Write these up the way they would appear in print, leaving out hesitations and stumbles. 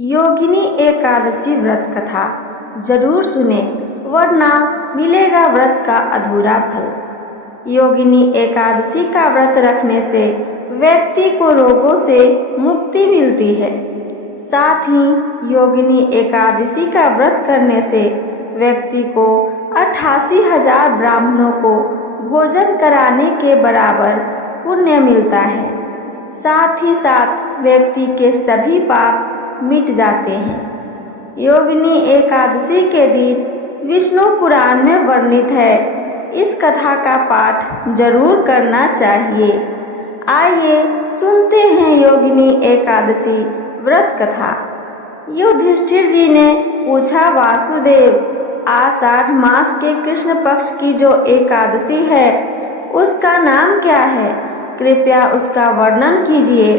योगिनी एकादशी व्रत कथा जरूर सुने, वरना मिलेगा व्रत का अधूरा फल। योगिनी एकादशी का व्रत रखने से व्यक्ति को रोगों से मुक्ति मिलती है। साथ ही योगिनी एकादशी का व्रत करने से व्यक्ति को 88,000 ब्राह्मणों को भोजन कराने के बराबर पुण्य मिलता है। साथ ही साथ व्यक्ति के सभी पाप मिट जाते हैं। योगिनी एकादशी के दिन विष्णु पुराण में वर्णित है। इस कथा का पाठ जरूर करना चाहिए। आइए सुनते हैं योगिनी एकादशी व्रत कथा। युधिष्ठिर जी ने पूछा, वासुदेव, आषाढ़ मास के कृष्ण पक्ष की जो एकादशी है उसका नाम क्या है? कृपया उसका वर्णन कीजिए।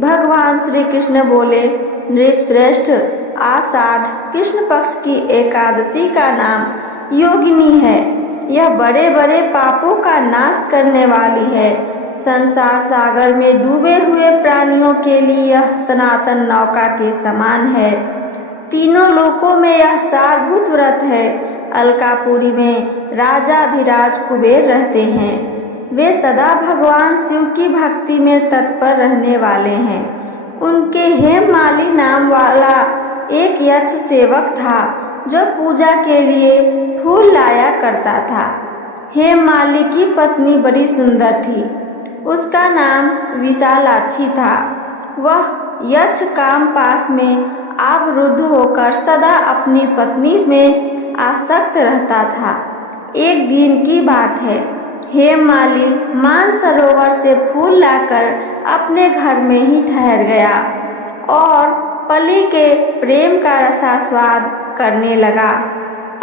भगवान श्री कृष्ण बोले, नृपश्रेष्ठ, आषाढ़ कृष्ण पक्ष की एकादशी का नाम योगिनी है। यह बड़े बड़े पापों का नाश करने वाली है। संसार सागर में डूबे हुए प्राणियों के लिए यह सनातन नौका के समान है। तीनों लोकों में यह सारभूत व्रत है। अलकापुरी में राजाधिराज कुबेर रहते हैं। वे सदा भगवान शिव की भक्ति में तत्पर रहने वाले हैं। उनके हेममाली नाम वाला एक यक्ष सेवक था जो पूजा के लिए फूल लाया करता था। हेममाली की पत्नी बड़ी सुंदर थी। उसका नाम विशालाक्षी था। वह यक्ष काम पास में आबरुद्ध होकर सदा अपनी पत्नी में आसक्त रहता था। एक दिन की बात है, हेममाली मानसरोवर से फूल लाकर अपने घर में ही ठहर गया और पति के प्रेम का रसास्वाद करने लगा।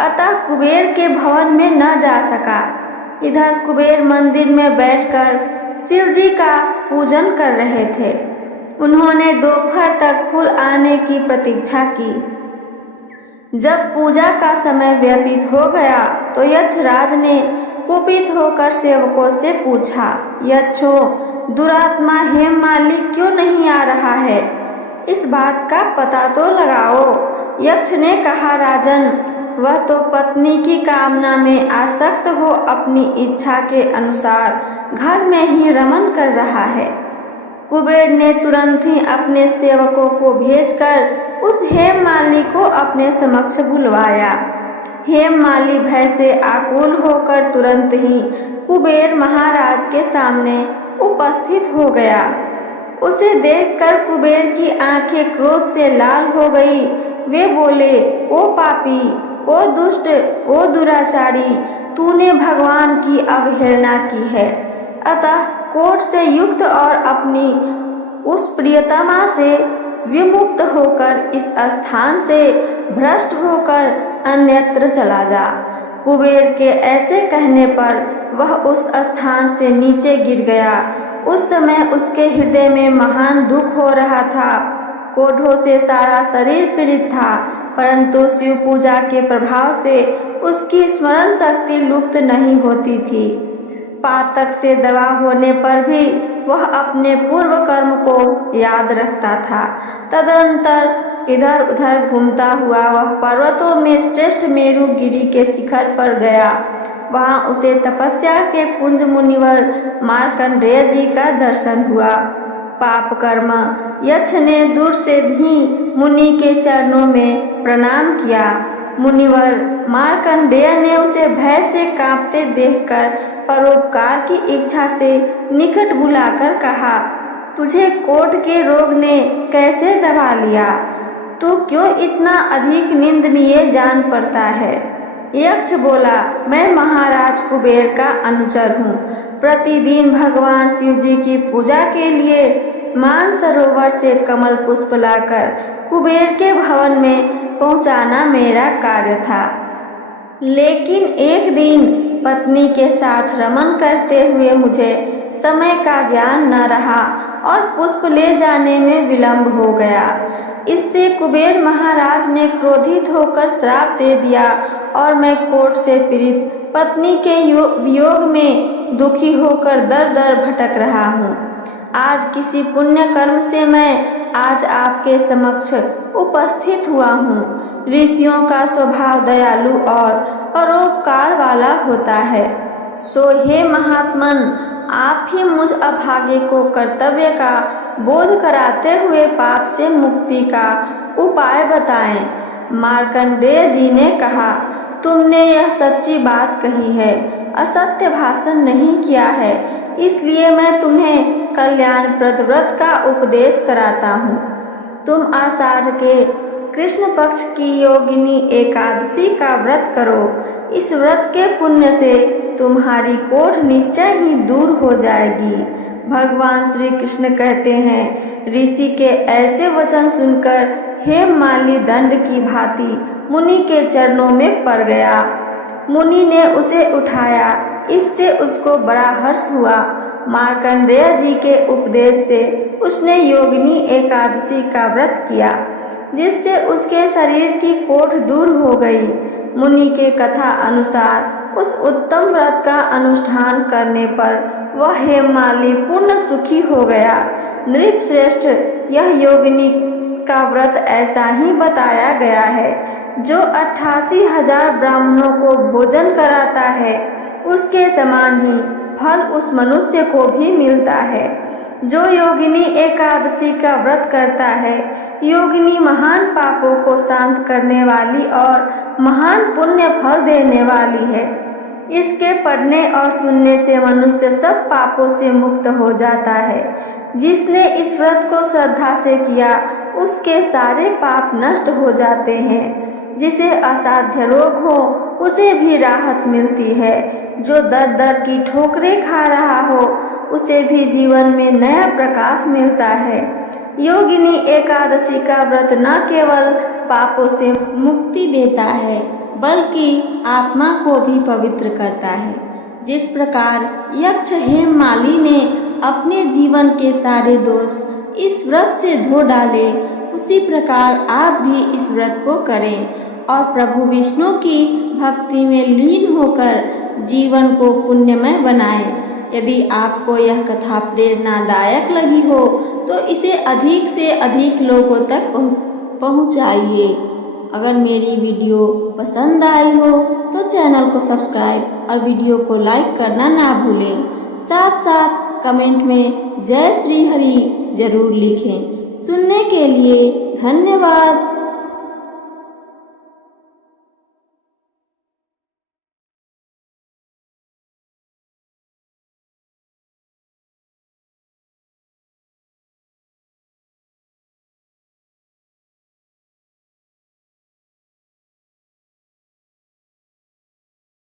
अतः कुबेर के भवन में न जा सका। इधर कुबेर मंदिर में बैठकर शिव जी का पूजन कर रहे थे। उन्होंने दोपहर तक फूल आने की प्रतीक्षा की। जब पूजा का समय व्यतीत हो गया तो यक्षराज ने कुपित होकर सेवकों से पूछा, यक्षों, दुरात्मा हेममाली क्यों नहीं आ रहा है? इस बात का पता तो लगाओ। यक्ष ने कहा, राजन, वह तो पत्नी की कामना में आसक्त हो अपनी इच्छा के अनुसार घर में ही रमन कर रहा है। कुबेर ने तुरंत ही अपने सेवकों को भेजकर उस हेममाली को अपने समक्ष बुलवाया। हेममाली भय से आकुल होकर तुरंत ही कुबेर महाराज के सामने उपस्थित हो गया। उसे देखकर कुबेर की आंखें क्रोध से लाल हो गई। वे बोले, ओ पापी, ओ दुष्ट, ओ दुराचारी, तूने भगवान की अवहेलना की है। अतः कोट से युक्त और अपनी उस प्रियतमा से विमुक्त होकर इस स्थान से भ्रष्ट होकर अन्यत्र चला जा। कुबेर के ऐसे कहने पर वह उस स्थान से नीचे गिर गया। उस समय उसके हृदय में महान दुख हो रहा था। कोढ़ों से सारा शरीर पीड़ित था, परंतु शिव पूजा के प्रभाव से उसकी स्मरण शक्ति लुप्त नहीं होती थी। पातक से दवा होने पर भी वह अपने पूर्व कर्म को याद रखता था। तदनंतर इधर उधर घूमता हुआ वह पर्वतों में श्रेष्ठ मेरुगिरी के शिखर पर गया। वहां उसे तपस्या के पुंज मुनिवर मार्कंडेय जी का दर्शन हुआ। पाप कर्म यक्ष ने दूर से ही मुनि के चरणों में प्रणाम किया। मुनिवर मार्कंडेय ने उसे भय से कांपते देखकर परोपकार की इच्छा से निकट बुलाकर कहा, तुझे कोढ़ के रोग ने कैसे दबा लिया? तू क्यों इतना अधिक निंदनीय जान पड़ता है? यक्ष बोला, मैं महाराज कुबेर का अनुचर हूँ। प्रतिदिन भगवान शिव जी की पूजा के लिए मानसरोवर से कमल पुष्प लाकर कुबेर के भवन में पहुँचाना मेरा कार्य था। लेकिन एक दिन पत्नी के साथ रमन करते हुए मुझे समय का ज्ञान न रहा और पुष्प ले जाने में विलंब हो गया। इससे कुबेर महाराज ने क्रोधित होकर श्राप दे दिया और मैं कोढ़ से पीड़ित पत्नी के वियोग में दुखी होकर दर दर भटक रहा हूँ। आज किसी पुण्य कर्म से मैं आज आपके समक्ष उपस्थित हुआ हूँ। ऋषियों का स्वभाव दयालु और परोपकार वाला होता है। सो हे महात्मन, आप ही मुझ अभागे को कर्तव्य का बोध कराते हुए पाप से मुक्ति का उपाय बताएं। मार्कंडेय जी ने कहा, तुमने यह सच्ची बात कही है, असत्य भाषण नहीं किया है, इसलिए मैं तुम्हें कल्याणप्रद व्रत का उपदेश कराता हूँ। तुम आषाढ़ के कृष्ण पक्ष की योगिनी एकादशी का व्रत करो। इस व्रत के पुण्य से तुम्हारी कोढ़ निश्चय ही दूर हो जाएगी। भगवान श्री कृष्ण कहते हैं, ऋषि के ऐसे वचन सुनकर हेममाली दंड की भांति मुनि के चरणों में पड़ गया। मुनि ने उसे उठाया, इससे उसको बड़ा हर्ष हुआ। मार्कंडेय जी के उपदेश से उसने योगिनी एकादशी का व्रत किया, जिससे उसके शरीर की कोढ़ दूर हो गई। मुनि के कथा अनुसार उस उत्तम व्रत का अनुष्ठान करने पर वह हेममाली पूर्ण सुखी हो गया। नृपश्रेष्ठ, यह योगिनी का व्रत ऐसा ही बताया गया है, जो 88,000 ब्राह्मणों को भोजन कराता है, उसके समान ही फल उस मनुष्य को भी मिलता है। जो योगिनी एकादशी का व्रत करता है, योगिनी महान पापों को शांत करने वाली और महान पुण्य फल देने वाली है। इसके पढ़ने और सुनने से मनुष्य सब पापों से मुक्त हो जाता है। जिसने इस व्रत को श्रद्धा से किया, उसके सारे पाप नष्ट हो जाते हैं। जिसे असाध्य रोग हो, उसे भी राहत मिलती है। जो दर दर की ठोकरें खा रहा हो, उसे भी जीवन में नया प्रकाश मिलता है। योगिनी एकादशी का व्रत न केवल पापों से मुक्ति देता है, बल्कि आत्मा को भी पवित्र करता है। जिस प्रकार यक्ष हेममाली ने अपने जीवन के सारे दोष इस व्रत से धो डाले, उसी प्रकार आप भी इस व्रत को करें और प्रभु विष्णु की भक्ति में लीन होकर जीवन को पुण्यमय बनाएं। यदि आपको यह कथा प्रेरणादायक लगी हो तो इसे अधिक से अधिक लोगों तक पहुंचाइए। अगर मेरी वीडियो पसंद आई हो तो चैनल को सब्सक्राइब और वीडियो को लाइक करना ना भूलें। साथ साथ कमेंट में जय श्री हरि जरूर लिखें। सुनने के लिए धन्यवाद।